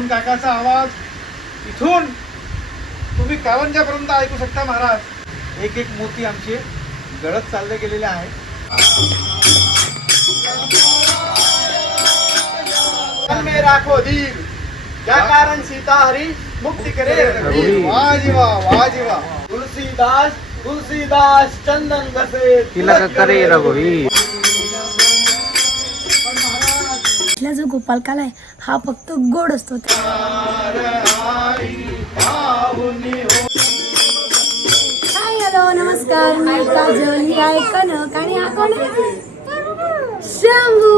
मोहन काकाचा आवाज इथून तुम्ही कावंजापर्यंत ऐकू शकता महाराज. एक एक मोती आमचे गळत चालले गेलेले आहे में राखो धीर क्या कारण सीता हरी मुक्ति करे? रघुवीर वा जी। वा वा जी वा तुलसीदास तुलसीदास चंदन बसे। तिलक करे रघुवीर। इथला जो गोपालकाला आहे हा फक्त गोड असतो. हाय हॅलो नमस्कार. मी काजल ही आहे कनक आणि हा कोण? शंभू.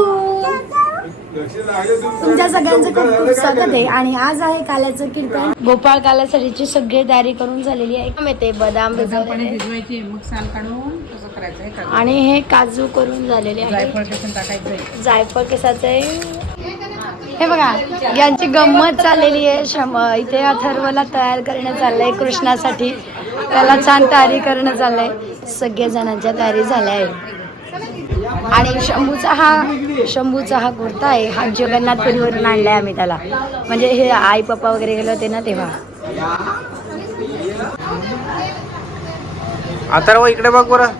तुमच्या सगळ्यांचं खूप खूप स्वागत आहे. आणि आज आहे काल्याचं कीर्तन. गोपाळ काल्यासाठीची सगळी तयारी करून झालेली आहे. येते बदाम भिजवायची. मग साल काढून करायचं हे आणि हे काजू करून झालेले आहे जायफळ किसून टाकायचं जायफळ केसाचं आहे? हे बघा यांची गंमत चाललेली आहे. शम इथे अथर्वला तयार करणं चाललंय कृष्णासाठी. त्याला छान तयारी करणं चाललंय सगळे जणांच्या तयारी झाल्या आहे आणि शंभूचा हा शंभूचा हा कुर्ता आहे. हा जगन्नाथपुरीवरून आणलाय आम्ही त्याला. म्हणजे हे आई पप्पा वगैरे गेले होते ना तेव्हा. अथर्व इकडे बघ बरं.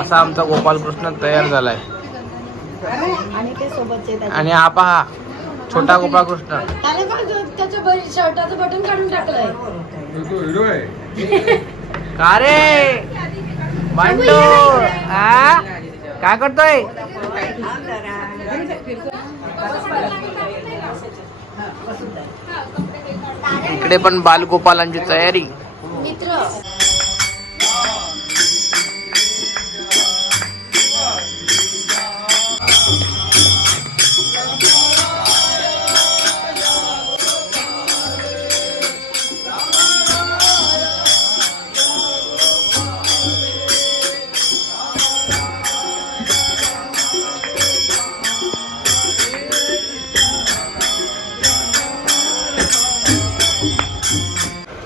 असा आमचा गोपालकृष्ण तयार झालाय. आणि हा पहा छोटा गोपालकृष्ण. बटन काढून टाकलंय का रे? मांडो काय करतोय? इकडे पण बालगोपालांची तयारी. मित्र.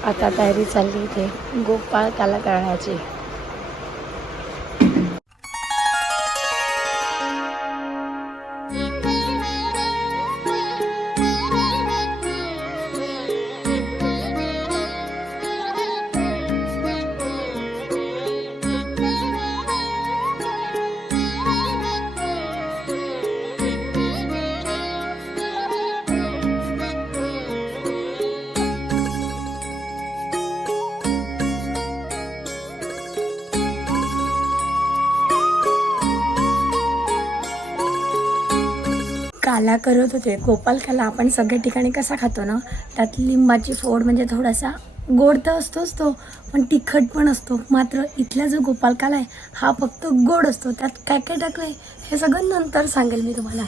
आता तयारी चालली इथे. गोपाळ काला करण्याची. करत होते गोपालकाला आपण सगळ्या ठिकाणी कसा खातो ना त्यात लिंबाची फोड म्हणजे थोडासा गोड तर असतोच तो पण तिखट पण असतो मात्र इथला जो गोपालकाला आहे हा फक्त गोड असतो त्यात काय काय टाकलं आहे हे सगळं नंतर सांगेल मी तुम्हाला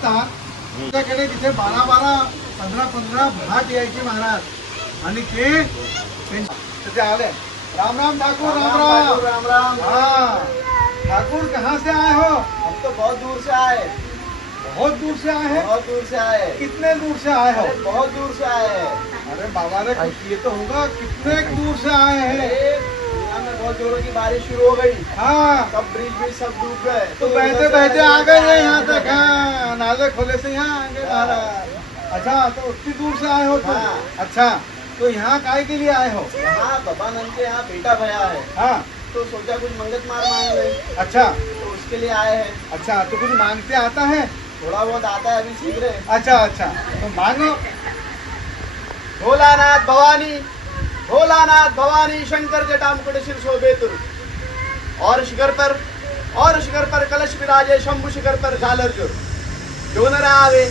अवतार तुमच्याकडे तिथे बारा बारा पंधरा पंधरा भाग यायचे महाराज. आणि ते तिथे आले. राम राम ठाकुर राम राम राम. राम हाँ. ठाकुर कहाँ से आए हो? हम तो बहुत दूर से आए. बहुत दूर से आए हैं? बहुत दूर से आए. कितने दूर से आए हो? बहुत दूर से आए. हैं अरे बाबा ने कुछ ये तो होगा. कितने दूर से आए हैं? बहुत जोरों की बारिश शुरू हो गई। हाँ। सब ब्रिज भी सब डूब गए। तो बहते बहते आ गए हैं यहाँ तक। हाँ नाले खोले से यहाँ आ गए महाराज अच्छा तो उतनी दूर से आए हो हाँ। अच्छा तो यहाँ काय के लिए आए हो? यहाँ बाबानंद के यहाँ बेटा भया है। हाँ। तो सोचा कुछ मंगत मार मांग ले। अच्छा। तो उसके लिए आए हैं। अच्छा तो कुछ मांगते आता है? थोड़ा बहुत आता है अभी सीख रहे अच्छा अच्छा। तो मांगो। भोलानाथ भवानी भोलानाथ भवानी शंकर जटा मुकुट शिर शोभेतुर और शिखर पर और शिखर पर कलश विराजे शंभु शिखर पर झालर जो जो नर आवे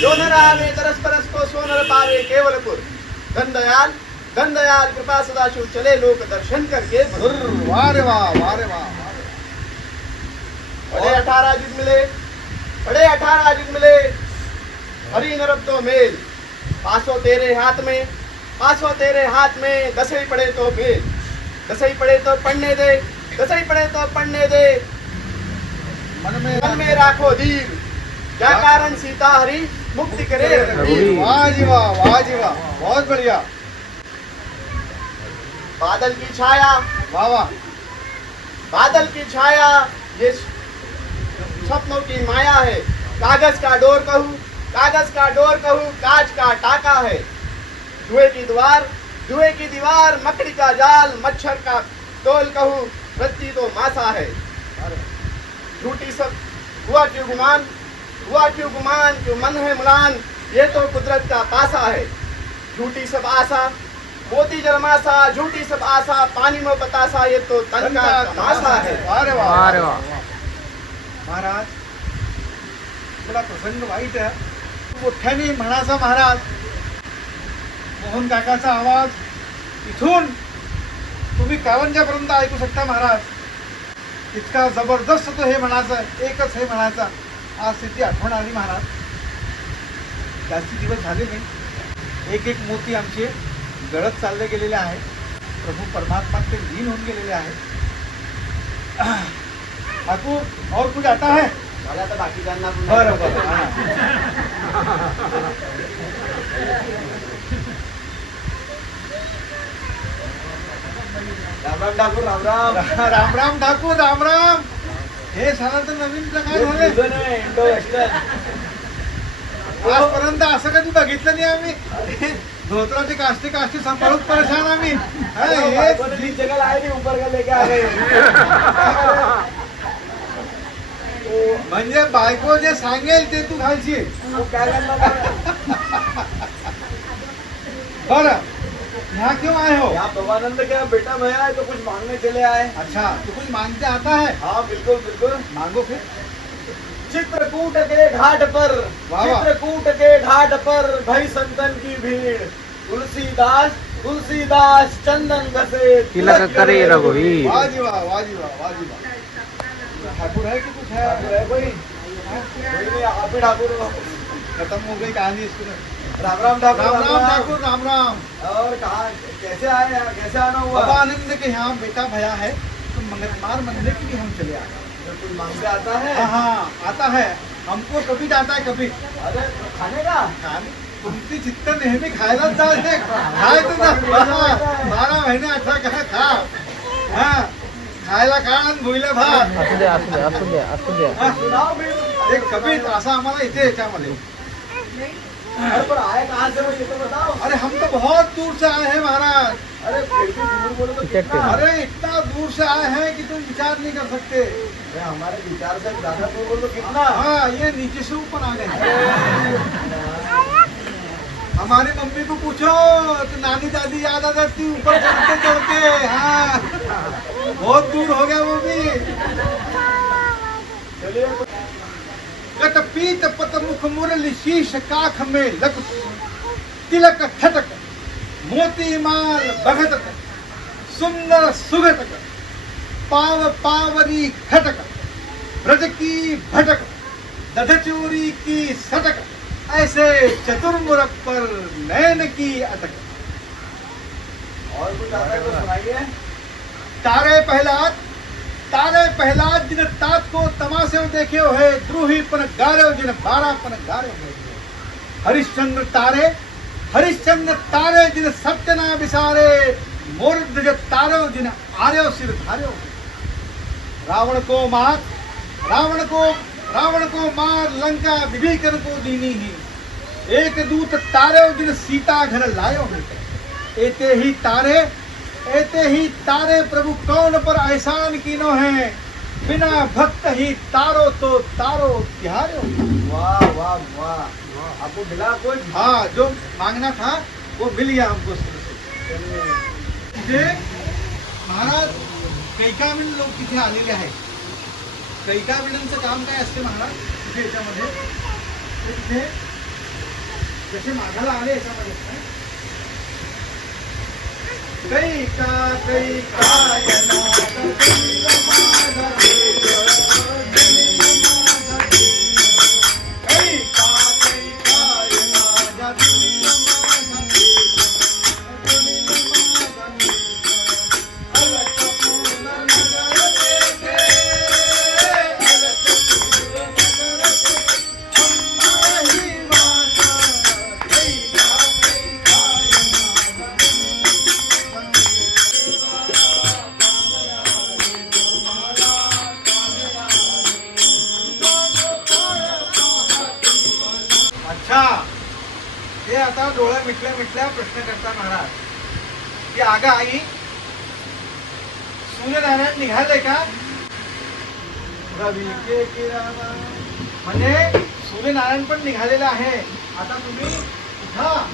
जो नर आवे तरस परस को सोनर पावे केवलपुर। गंदयाल गंदयाल कृपा सदाशिव चले लोक दर्शन करके धुर, वाह रे वाह। बड़े अठारह जिद मिले बड़े अठारह जिद मिले। हरी नरब तो मेल पासो तेरे हाथ में। पासो तेरे हाथ में दसई पड़े तो मेल दसई पड़े तो पढ़ने दे दसई पड़े तो पढ़ने दे। मन में मन में राखो धीर। क्या कारण सीता हरी? मुक्ति करे। वाह जी वाह वाह जी वाह। बहुत बढ़िया। बादल की छाया। वाह वाह। बादल की छाया ये सपनों की माया है। कागज़ का डोर कहूँ कागज़ का डोर कहूँ कांच का टाका है। जुए की दीवार जुए की दीवार मकड़ी का जाल मच्छर का टोल कहूँ रत्ती तो मासा है। झूठी सब हुआ क्यों गुमान? हुआ क्यों गुमान? क्यों मन है मुलान? ये तो कुदरत का पासा है। झूठी सब आशा मोती जरमासा झूठी सब आशा पानी में बतासा ये तो तन का तमाशा है। वाह। रे वाह। वाह रे वाह. महाराज थोडा प्रसंग वाईट आहे मोठ्याने म्हणाचा महाराज। मोहन काकाचा आवाज इथून तुम्ही कावंजापर्यंत ऐकू शकता महाराज. इतका जबरदस्त तो हे म्हणायचं एकच हे म्हणायचा. आज त्याची आठवण आली महाराज. जास्ती दिवस झाले नाही. एक एक मोती आमचे गळत चालले गेलेले आहे. प्रभू परमात्मा ते लीन होऊन गेलेले आहे. ठाकूर और कुछ आता है मला बाकीच्यांना पुन्हा- बरं बरं. राम राम ठाकूर राम राम राम राम ठाकूर राम राम हे साला तर नवीन प्रकार झाले. आजपर्यंत असं कधी बघितलं नाही आम्ही. धोत्राचे काष्टी काष्टी सांभाळून परेशान आम्ही. हा, नहीं, म्हणजे बायको जे सांगेल ते तू घालशील. क्या? बरं. यहाँ क्यों आए हो? यहाँ भवानंद के बेटा भैया है तो कुछ मांगने चले आए। अच्छा तो कुछ मांगते आता है? हाँ बिल्कुल बिल्कुल। मांगो फिर। चित्रकूट के घाट पर। चित्रकूट के घाट पर भई संतन की भीड़। तुलसीदास तुलसीदास चंदन घसे तिलक करे रघुवीर। वाह जी वाह वाह जी वाह वाह जी वाह। ठाकुर है कि कुछ है? ठाकुर है कोई? कोई नहीं आप ही ठाकुर खत्म हो गई कहानी इसको राम राम ठाकुर राम राम। ठाकुर राम राम और कहा कैसे आए कैसे आना हुआ? बाबा आनंद के यहाँ बेटा भया है तो मंगलमार मंदिर के लिए हम चले आए। कुछ मांगते आता है? हाँ हाँ आता है। हमको कभी जाता है कभी। अरे खाने का? खाली तुमची चित्त नेहमी खायलाच जाते खाय तुझा बारा महिने अठरा कहा खा हा खायला खा आणि भुईला भात असू द्या असू द्या असू द्या असू द्या. सुनाओ भी अरे कभी असं आम्हाला इथे याच्यामध्ये अरे पर आए कहाँ से वो ये तो बताओ। अरे हम तो बहुत दूर से आए हैं महाराज। अरे दूर बोलो तो कितना? अरे इतना दूर से आए हैं कि तुम विचार नहीं कर सकते। अरे हमारे विचार से ज़्यादा दूर बोलो तो कितना? हाँ ये नीचे से ऊपर आ गए हमारी मम्मी को पूछो तो नानी दादी याद आ जाती ऊपर चढ़ते चढ़ते। हाँ बहुत दूर हो गया वो भी। चलिए। कट पीत पत मुख मुरली शीश काख में लग तिलक ठटक मोती माल भगत सुंदर सुगत पाव पावरी खटक ब्रज की भटक दधचूरी की सटक। ऐसे चतुर्मुरख पर नैन की अटक। और कुछ आता है तो सुनाइए? तारे पहलाद तारे पहलाद जिन तात को तमाशे देखे है द्रोही पन गारे जिन बारा पन गारे हरिश्चंद्र तारे हरिश्चंद्र तारे जिन सत्यना विसारे मोर ध्वज तारो जिन आर्यो सिर धार्यो रावण को मार रावण को रावण को मार लंका विभीषण को दीनी ही। एक दूत तारे जिन सीता घर लायो है। एते ही तारे एते ही तारे प्रभु कौन पर एहसान कीनो है? बिना भक्त ही तारो तो तारो तिहारो वाह वाह वाह आपको मिला कुछ हाँ जो मांगना था वो मिल गया हमको से। महाराज कैकाविण लोक तिथे आलेले आहेत कैकाविणांचं काम काय असते महाराज तिथे याच्यामध्ये तिथे जसे मागाला आले याच्यामध्ये ಕೈ ಕಾ ಕೈ ಕಾಯನ प्रश्न करता महाराज. की आगा आई सूर्यनारायण निघाले का? रवी के किरणा. म्हणजे सूर्यनारायण पण निघालेला आहे. आता तुम्ही उठा.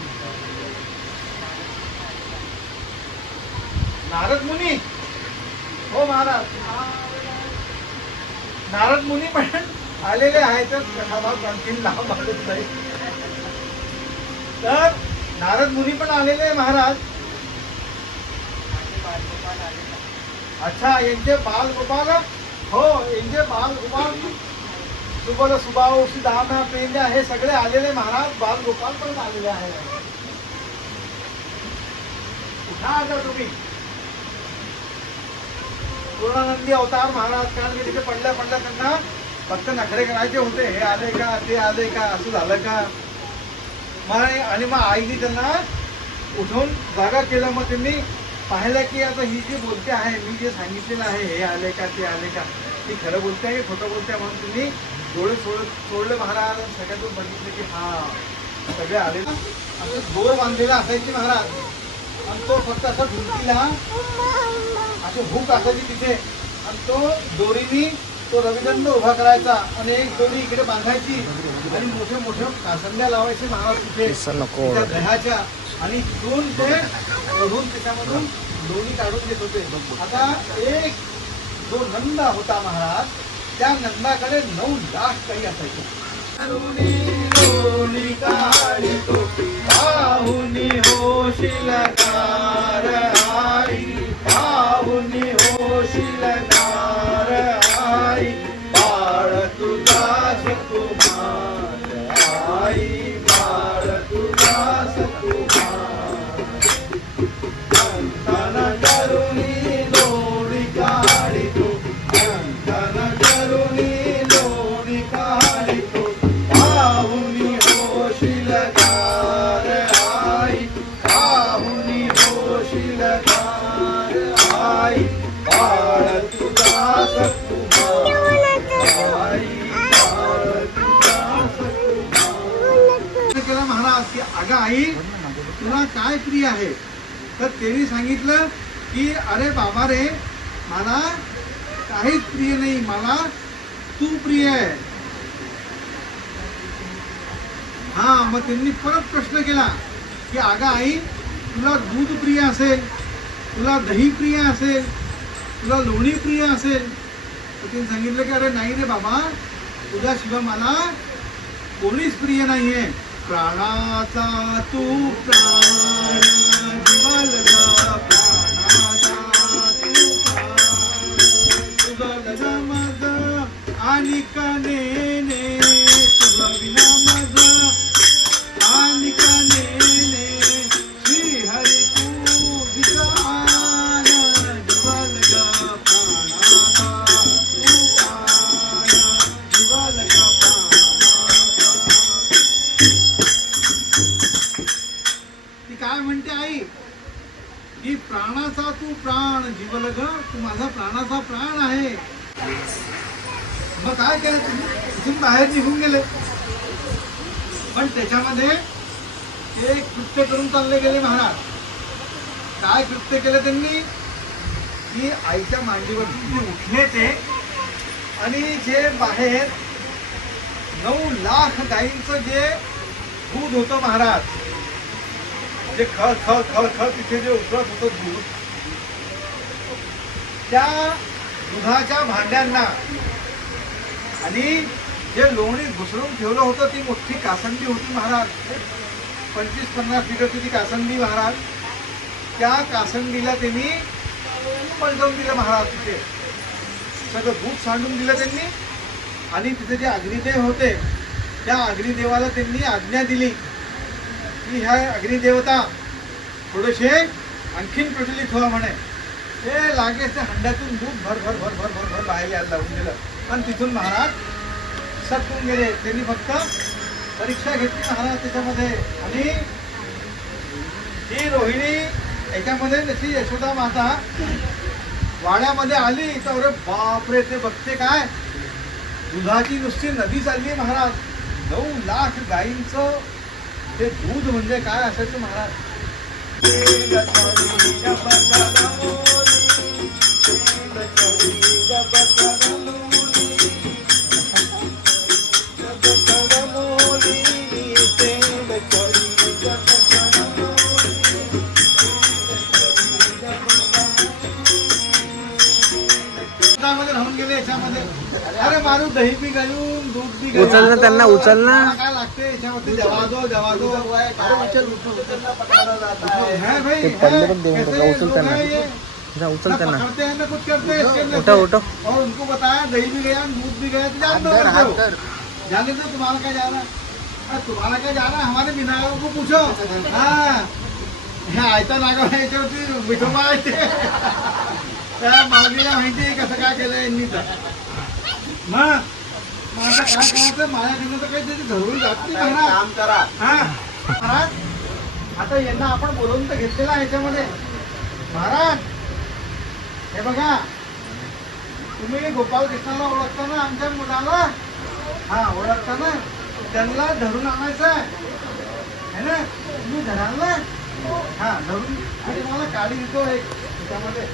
नारद मुनी. हो महाराज. नारद मुनी पण आलेले आहेत. तर कथाभाग आणखीन लांब आलेत नाही. तर नारद मुनी पण आलेले आहे महाराज. अच्छा यांचे बाल गोपाल हो यांचे बाल गोपाल सुबल सुभाव सुधामा पेंड्या हे सगळे आलेले महाराज. बाल गोपाल पण आलेले आहे. कुठं आता तुम्ही? पूर्णानंदी अवतार महाराज कारण की तिथे पडल्या पडल्या त्यांना फक्त नखरे करायचे होते. हे आले का ते आले का असं झालं का? मग आणि मग आईने त्यांना उठवून जागा केलं. मग त्यांनी पाहिलं की आता ही जी बोलते आहे मी जे सांगितलेलं आहे हे आले का ते आले का ती खरं बोलते आहे खोटं बोलते आहे म्हणून त्यांनी डोळे सोड सोडले महाराज. आणि सगळ्यातून बघितलं की हा सगळे आले. असं दोर बांधलेला असायची महाराज. आणि तो फक्त असा भिंतीला अशी भूक असायची तिथे. आणि तो दोरीनी तो रविदंड उभा करायचा आणि एक दोरी इकडे बांधायची आणि मोठे मोठे कासंड्या लावायचे महाराज तिथे. दह्याच्या आणि तिथून ते ओढून त्याच्यामधून दोन्ही काढून घेत होते. आता एक जो नंद होता महाराज त्या नंदाकडे नऊ लाख काही असायचे. आई बाळ तुझा सुकुमार आई। आहे. तर त्यांनी सांगितलं की अरे बाबा रे मला काहीच प्रिय नाही मला तू प्रिय आहे. हा मग त्यांनी परत प्रश्न केला की अगं आई तुला दूध प्रिय असेल तुला दही प्रिय असेल तुला लोणी प्रिय असेल. तर त्यांनी सांगितलं की अरे नाही रे बाबा तुझ्याशिवाय मला कोणीच प्रिय नाहीये. प्राणाचा तू प्राण जीवालगा प्राणाचा तू प्राण. तुझं मग आणि कने तुझं विना म्हणते आई की प्राणाचा तू प्राण जीवलग तू माझा प्राणाचा प्राण आहे. मग काय केलं तुम्ही? इथून बाहेर निघून गेले. पण त्याच्यामध्ये ते कृत्य करून चालले गेले महाराज. काय कृत्य केलं त्यांनी? की आईच्या मांडीवरती ते उठले ते आणि जे बाहेर नऊ लाख गाईंचं जे दूध होतं महाराज जे खळ खळ खळ खळ तिथे जे उतरत होतं दूध त्या दुधाच्या भांड्यांना आणि जे लोणी घुसळून ठेवलं होतं ती मोठी कासंडी होती महाराज. पंचवीस पन्नास लिटरची ती कासंडी महाराज. त्या कासंडीला त्यांनी पलटवून दिलं महाराज तिथे. सगळं दूध सांडून दिलं त्यांनी. आणि तिथे जे अग्निदेव होते त्या अग्निदेवाला त्यांनी आज्ञा दिली. की ह्या अग्निदेवता थोडेसे आणखीन प्रचलित व्हा हो म्हणे. ते लागेच त्या हंड्यातून दूध भर भर भर भर भर भर बाहेर यायला लावून दिलं. आणि तिथून महाराज सटकून गेले. त्यांनी फक्त परीक्षा घेतली महाराज त्याच्यामध्ये. आणि ही रोहिणी याच्यामध्ये जशी यशोदा माता वाड्यामध्ये आली. तर अरे बापरे ते बघते काय? दुधाची नुसती नदी चालली महाराज. नऊ लाख गायींचं ते दूध म्हणजे काय असायचं महाराज राहून गेले याच्यामध्ये. अरे मारू दही बी गायू उचल ना त्यांना, उचल ना. ते पण देऊन टाका, उचल त्यांना. जा उचल त्यांना. उठो से। उठो और उनको बताया दही भी गया दूध भी गया जान दो उनको। जाने दो तुम्हारा क्या जाना तुम्हाला काय जाना हमारे विनायकों को पूछो. हाँ. आयता नागाव याच्यावरती विठोबा आहे त्या माऊलीला माहिती आहे कसं काय केलं यांनी तर. मग? माझं आता काय करायचं माझ्याकडनं तर काही त्याची धरून जात नाही महाराज काम करा. हा महाराज आता यांना आपण बोलवून तर घेतलेला आहे याच्यामध्ये. महाराज हे बघा. तुम्ही गोपाल कृष्णाला ओळखता ना आमच्या मुलाला हा ओळखता ना त्यांना धरून आणायचं आहे. है ना? तुम्ही धराल ना? हा धरून. मी तुम्हाला काढी देतो एक त्याच्यामध्ये.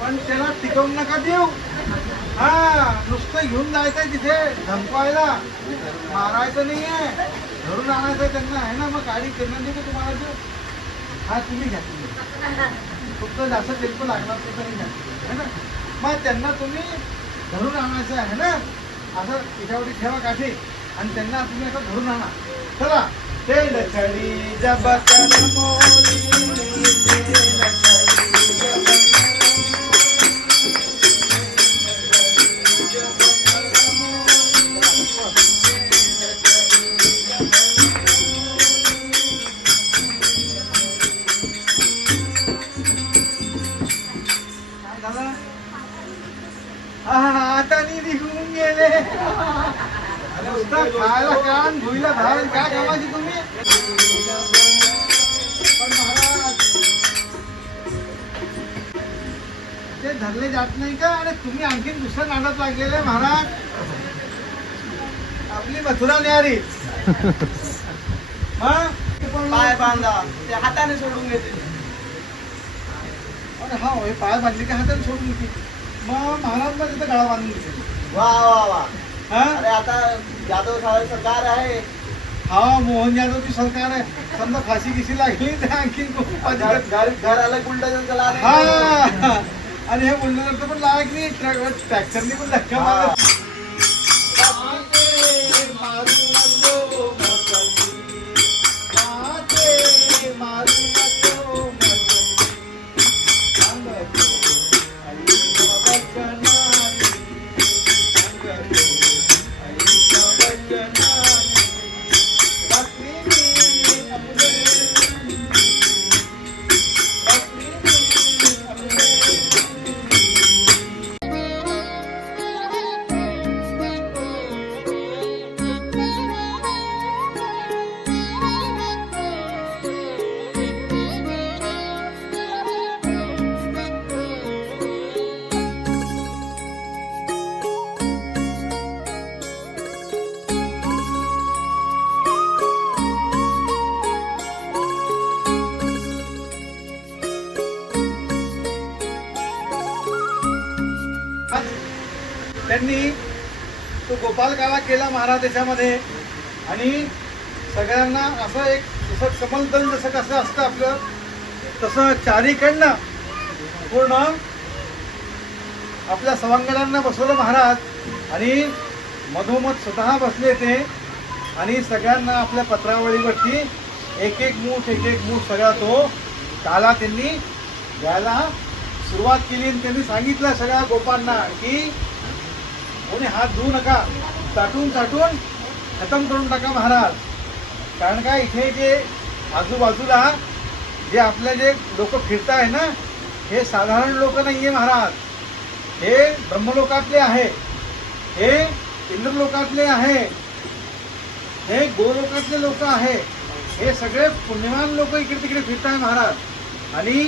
पण त्याला टिकवून नका देऊ. हा नुसतं घेऊन जायचंय तिथे धमकवायला. मारायचं नाहीये. धरून आणायचंय त्यांना. आहे ना मग गाडी त्यांना नाही का तुम्हाला देऊ हा तुम्ही घ्या. तुम्ही फक्त जास्त टेम्पो लागणार तर तरी घ्या. है ना? मग त्यांना तुम्ही धरून आणायचं आहे ना? असं तिच्यावरती ठेवा काठी. आणि त्यांना तुम्ही असं धरून आणा. चला. तेल छडी जबकन मोरी तेल छडी नुसतं खायला कान धुईला धारण काय कामाची तुम्ही? पण महाराज ते धरले जात नाही का? आणि तुम्ही आणखीन दुसऱ्या नादात लागलेले महाराज. आपली मथुरा न्यारी. हा? पाय बांधा ते हाताने सोडून घेते अरे हा हे पाय बांधले की हाताने सोडून घेते मग महाराज मग तिथं गळा बांधून घेते वा वा वा. हा? अरे आता जाधव साहेब सरकार आहे. हा मोहन यादवची सरकार आहे. समजा फाशी किशी लागली तर आणखीन खूप घर अलग बुलडोजर चला हा. आणि हे बुलडोजरचं पण लायक नाही? ट्रॅक ट्रॅक्टरने पण धक्का मारला त्यांनी तो गोपाल काला केला महाराज देशामध्ये. आणि सगळ्यांना असं एक जसं कमलदल जसं कसं असतं आपलं तसं चारीकडनं पूर्ण आपल्या सवंगड्यांना बसवलं महाराज. आणि मधोमध स्वतः बसले ते. आणि सगळ्यांना आपल्या पत्रावळीवरती एक एक मूठ एक एक मूठ सगळा तो काला त्यांनी द्यायला सुरुवात केली. आणि त्यांनी सांगितलं सगळ्या गोपांना की कोणी हात धुवू नका. चाटून चाटून खतम करून टाका महाराज. कारण का इथे जे आजूबाजूला जे आपले जे लोक फिरत आहे ना हे साधारण लोक नाहीये महाराज. हे ब्रह्मलोकातले आहे हे इंद्रलोकातले आहे हे गोलोकातले लोक आहे हे सगळे पुण्यवान लोक इकडे तिकडे फिरत आहे महाराज. आणि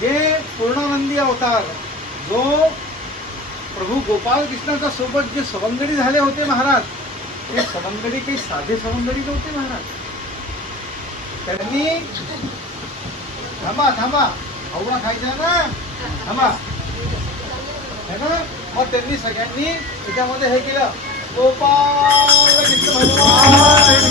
जे पूर्णानंदी अवतार जो प्रभू गोपाल कृष्णाच्या सोबत जे सवंगडी झाले होते महाराज ते सवंगडी काही साधे सवंगडी नव्हते महाराज. त्यांनी थांबा थांबा आवडा खायचा ना? थांबा. है ना? मग त्यांनी सगळ्यांनी त्याच्यामध्ये हे केलं. गोपाल कृष्ण भगवान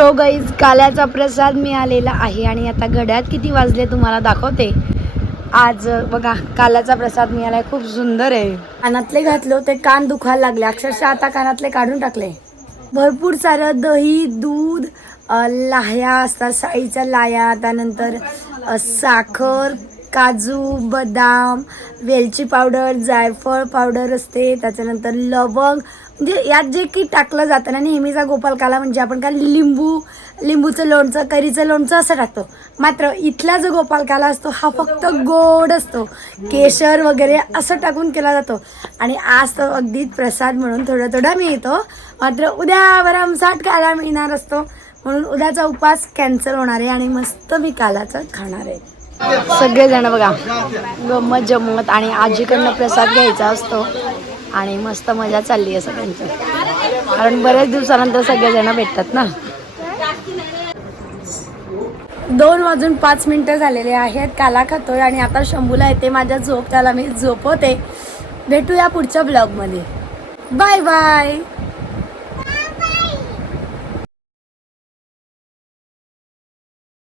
सो गाईज काल्याचा प्रसाद मिळालेला आहे आणि आता घड्यात किती वाजले तुम्हाला दाखवते. आज बघा काल्याचा प्रसाद मिळालाय खूप सुंदर आहे. कानातले घातलं ते कान दुखायला लागले. अक्षरशः आता कानातले काढून टाकले. भरपूर सारं दही दूध लाह्या असतात साईच्या लाह्या त्यानंतर साखर काजू बदाम वेलची पावडर जायफळ पावडर असते त्याच्यानंतर लवंग म्हणजे यात जे की टाकलं जातं ना नेहमीचा गोपालकाला म्हणजे आपण काय लिंबू लिंबूचं लोणचं करीचं लोणचं असं टाकतो. मात्र इथला जो गोपालकाला असतो हा फक्त गोड असतो. केशर वगैरे असं टाकून केला जातो. आणि आज तो अगदी प्रसाद म्हणून थोडा थोडा मिळतो मात्र उद्या भरमसाठ काला मिळणार असतो. म्हणून उद्याचा उपवास कॅन्सल होणार आहे आणि मस्त मी कालाचं खाणार आहे. सगळेजण बघा गंमत जम्मत आणि आजीकडनं प्रसाद घ्यायचा असतो. आणि मस्त मजा चालली आहे सगळ्यांची. कारण बरेच दिवसानंतर सगळेजण भेटतात ना. दोन वाजून पाच मिनिटं झालेले आहेत. काला खातोय आणि आता शंभूला येते माझ्या झोप. त्याला मी झोपवते. भेटूया पुढच्या ब्लॉगमध्ये बाय बाय